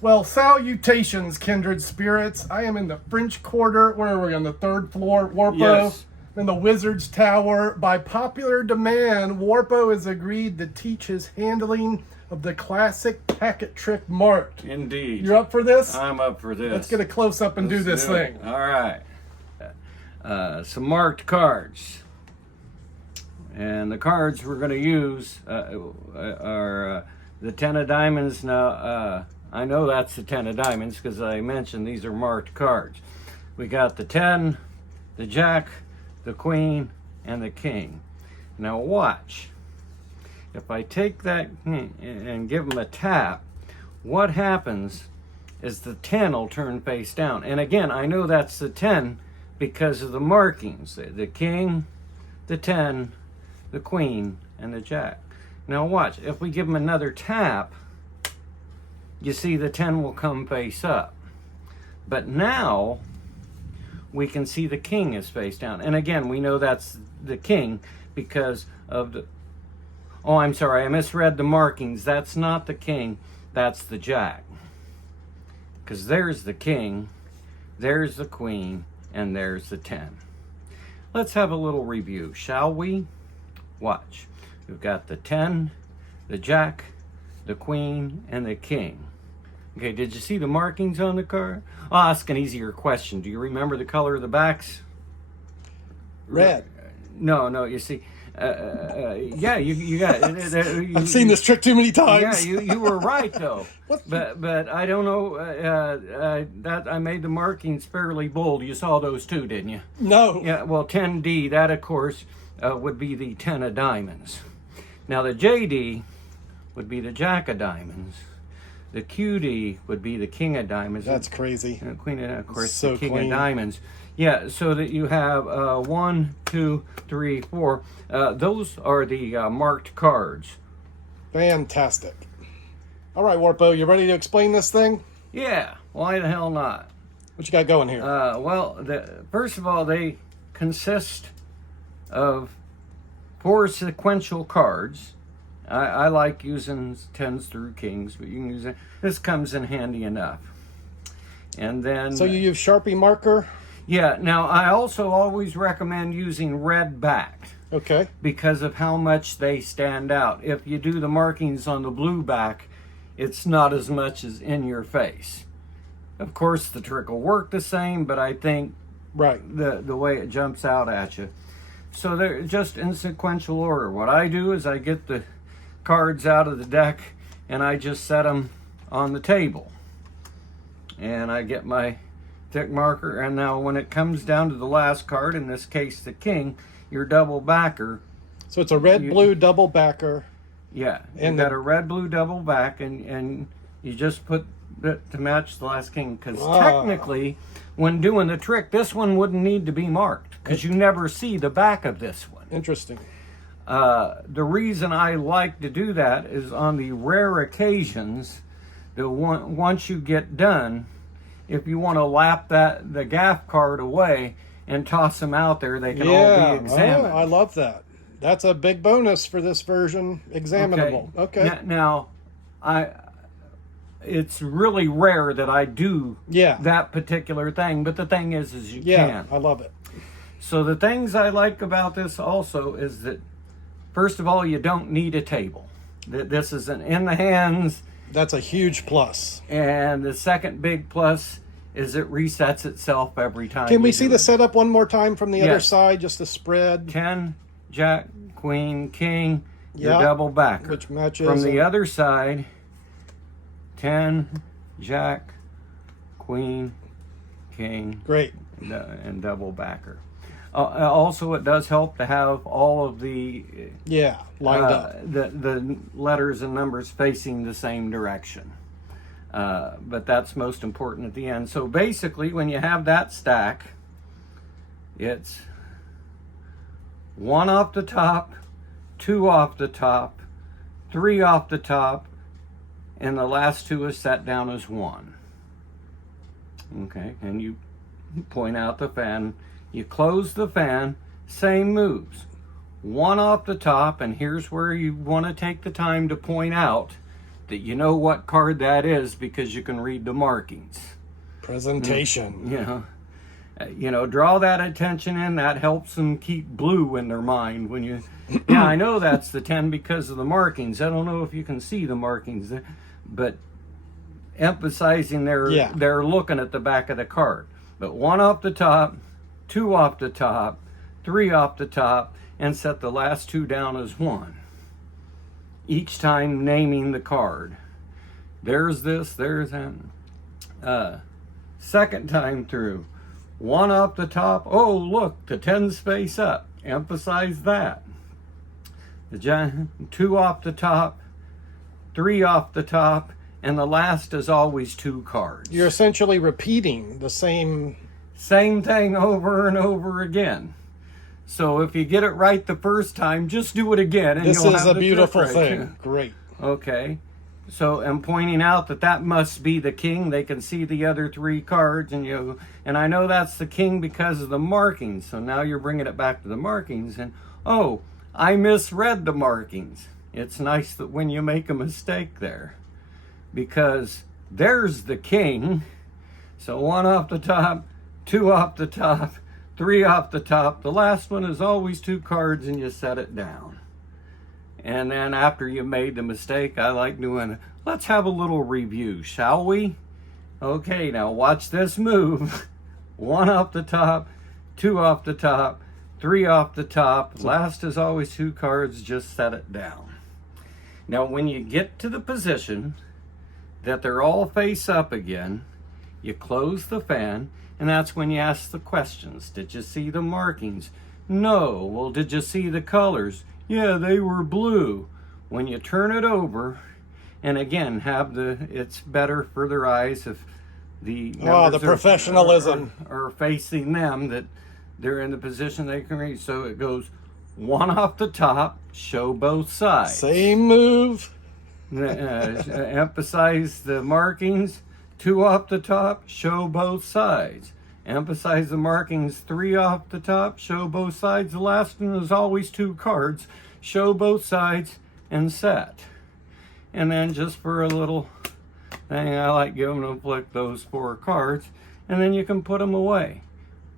Well, salutations, kindred spirits. I am in the French Quarter. Where are we? On the third floor, Warpo. Yes. In the Wizard's Tower. By popular demand, Warpo has agreed to teach his handling of the classic packet trick marked. Indeed. You're up for this? I'm up for this. Let's get a close-up and do this thing. All right. Some marked cards. And the cards we're going to use are the 10 of diamonds. Now, I know that's the 10 of diamonds because I mentioned these are marked cards. We got the 10, the jack, the queen, and the king. Now watch. If I take that and give them a tap, what happens is the 10 will turn face down. And again, I know that's the 10 because of the markings. The king, the 10, the queen, and the jack. Now watch. If we give them another tap, you see the 10 will come face up. But now we can see the king is face down. And again, we know that's the king because of the... Oh, I'm sorry, I misread the markings. That's not the king, that's the jack. Because there's the king, there's the queen, and there's the 10. Let's have a little review, shall we? Watch. We've got the 10, the jack, the queen, and the king. Okay, did you see the markings on the card? I'll ask an easier question. Do you remember the color of the backs? Red. No, you see... yeah, you got it. I've seen this trick too many times. Yeah, you were right though. But I don't know that I made the markings fairly bold. You saw those too, didn't you? No. Yeah. Well, 10D. That of course would be the 10 of diamonds. Now the JD would be the jack of diamonds. The QD would be the king of diamonds. That's crazy. And the queen, of course, So the king clean. of diamonds. Yeah, so that you have 1, 2, 3, 4. Those are the marked cards. Fantastic. All right, Warpo, you ready to explain this thing? Yeah, why the hell not? What you got going here? Well, first of all, they consist of 4 sequential cards. I like using 10s through kings, but you can use it. This comes in handy enough. And then... So you use Sharpie marker? Yeah, now I also always recommend using red back. Okay. Because of how much they stand out. If you do the markings on the blue back, it's not as much as in your face. Of course, the trick will work the same, but I think right. the way it jumps out at you. So they're just in sequential order. What I do is I get the cards out of the deck and I just set them on the table. And I get my thick marker, and now when it comes down to the last card, in this case the king, your double backer. So it's a red-blue double backer. Yeah, and you got a red-blue double back, and you just put it to match the last king, because technically, when doing the trick, this one wouldn't need to be marked, because you never see the back of this one. Interesting. The reason I like to do that is on the rare occasions that once you get done, if you want to lap the gaff card away and toss them out there, they can all be examined. Oh, I love that. That's a big bonus for this version, examinable. Okay. Now, it's really rare that I do that particular thing, but the thing is you can. I love it. So the things I like about this also is that, first of all, you don't need a table. This is an in the hands. That's a huge plus. And the second big plus is it resets itself every time. Can we see the setup one more time from the other side, just to spread? 10, jack, queen, king, your double backer. Which matches. From the other side, 10, jack, queen, king. Great. And double backer. Also, it does help to have all of the lined up. The letters and numbers facing the same direction. But that's most important at the end. So basically, when you have that stack, it's 1 off the top, 2 off the top, 3 off the top, and the last 2 is set down as 1. Okay, and you point out the fan. You close the fan, same moves. 1 off the top, and here's where you want to take the time to point out that you know what card that is because you can read the markings. Presentation. Draw that attention in. That helps them keep blue in their mind when you. Yeah, I know that's the 10 because of the markings. I don't know if you can see the markings, but emphasizing they're looking at the back of the card. But 1 off the top, 2 off the top, 3 off the top, and set the last 2 down as 1. Each time naming the card. There's this, there's that. Second time through, 1 off the top. Oh, look, the 10 space up. Emphasize that. The 2 off the top, 3 off the top, and the last is always 2 cards. You're essentially repeating the same thing over and over again. So if you get it right the first time, just do it again. And this you'll is have a the beautiful trick right. thing. Great. Okay. So I'm pointing out that must be the king. They can see the other 3 cards, and I know that's the king because of the markings. So now you're bringing it back to the markings, and oh, I misread the markings. It's nice that when you make a mistake there, because there's the king. So 1 off the top, 2 off the top, 3 off the top. The last one is always 2 cards, and you set it down. And then after you made the mistake, I like doing, let's have a little review, shall we? Okay, now watch this move. 1 off the top, 2 off the top, 3 off the top. Last is always 2 cards, just set it down. Now when you get to the position that they're all face up again, you close the fan, and that's when you ask the questions. Did you see the markings? No. Well, did you see the colors? Yeah, they were blue. When you turn it over, and again, it's better for their eyes if the the professionalism are facing them, that they're in the position they can read. So it goes 1 off the top, show both sides. Same move. Emphasize the markings. 2 off the top, show both sides. Emphasize the markings. 3 off the top, show both sides. The last one is always 2 cards. Show both sides and set. And then just for a little thing, I like giving them flick those 4 cards, and then you can put them away.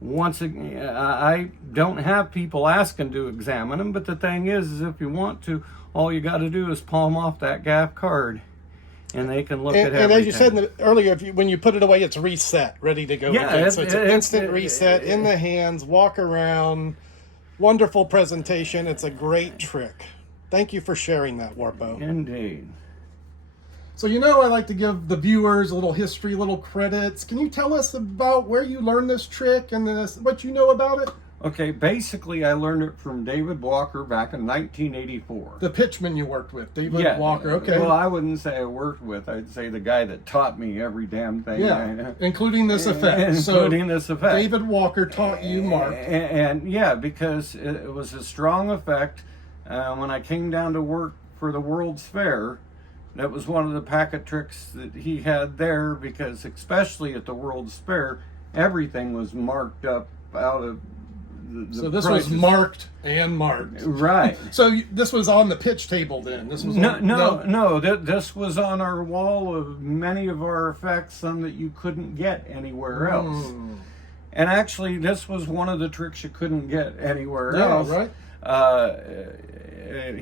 Once again, I don't have people asking to examine them, but the thing is if you want to, all you got to do is palm off that gap card, and they can look at everything. And as you said earlier, when you put it away, it's reset, ready to go again. So it's an instant reset in the hands, walk around. Wonderful presentation. It's a great trick. Thank you for sharing that, Warpo. Indeed. So I like to give the viewers a little history, little credits. Can you tell us about where you learned this trick and what you know about it? Okay, basically I learned it from David Walker back in 1984. The pitchman you worked with, David Walker, okay. Well, I wouldn't say I worked with, I'd say the guy that taught me every damn thing. Yeah, including this effect. This effect. David Walker taught you, Mark. And yeah, because it was a strong effect. When I came down to work for the World's Fair, that was one of the packet tricks that he had there, because especially at the World's Fair, everything was marked up out of so this prices. Was marked and marked. Right. So this was on the pitch table then? This was No. This was on our wall of many of our effects, some that you couldn't get anywhere else. And actually, this was one of the tricks you couldn't get anywhere else. Right.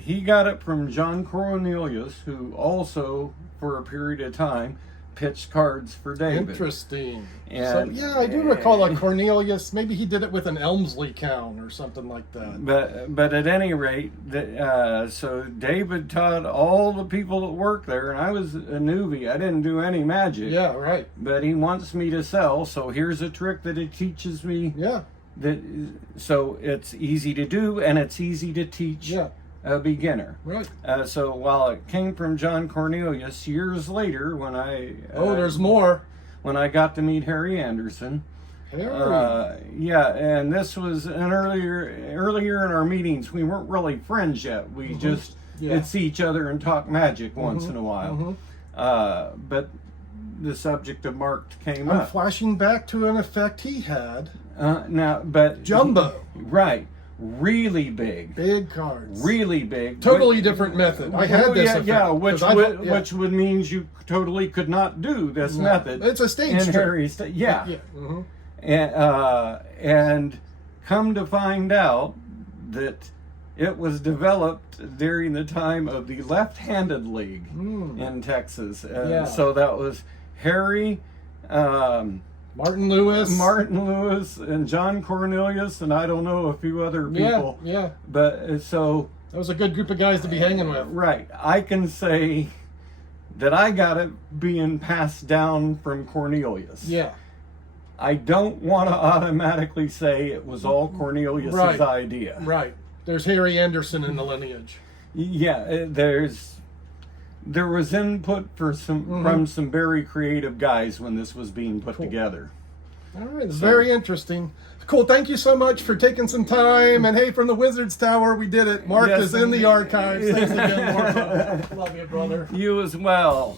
He got it from John Cornelius, who also, for a period of time, pitched cards for David. Interesting. And, so, yeah, I do recall a Cornelius. Maybe he did it with an Elmsley count or something like that. But at any rate, so David taught all the people that worked there, and I was a newbie. I didn't do any magic. Yeah, right. But he wants me to sell, so here's a trick that he teaches me. Yeah. So it's easy to do, and it's easy to teach. Yeah. A beginner. Right. So while it came from John Cornelius, years later, when I there's more. When I got to meet Harry Anderson. Harry. And this was an earlier in our meetings. We weren't really friends yet. We just would see each other and talk magic once in a while. But the subject of marked came up. I'm flashing back to an effect he had. But Jumbo. Right. really big. Big cards. Really big. Totally different method. I had this effect. Yeah, which would means you totally could not do this method. It's a stage trick. Harry's, yeah. Mm-hmm. And come to find out that it was developed during the time of the left-handed league in Texas. So that was Harry, Martin Lewis, and John Cornelius, and I don't know a few other people. Yeah. But so that was a good group of guys to be hanging with. Right. I can say that I got it being passed down from Cornelius. Yeah. I don't want to automatically say it was all Cornelius's idea. Right. There's Harry Anderson in the lineage. Yeah, there was input for from some very creative guys when this was being put together. All right, it's very interesting. Cool, thank you so much for taking some time. And hey, from the Wizard's Tower, we did it. Mark is in the archives. Thanks again, Warpo. Love you, brother. You as well.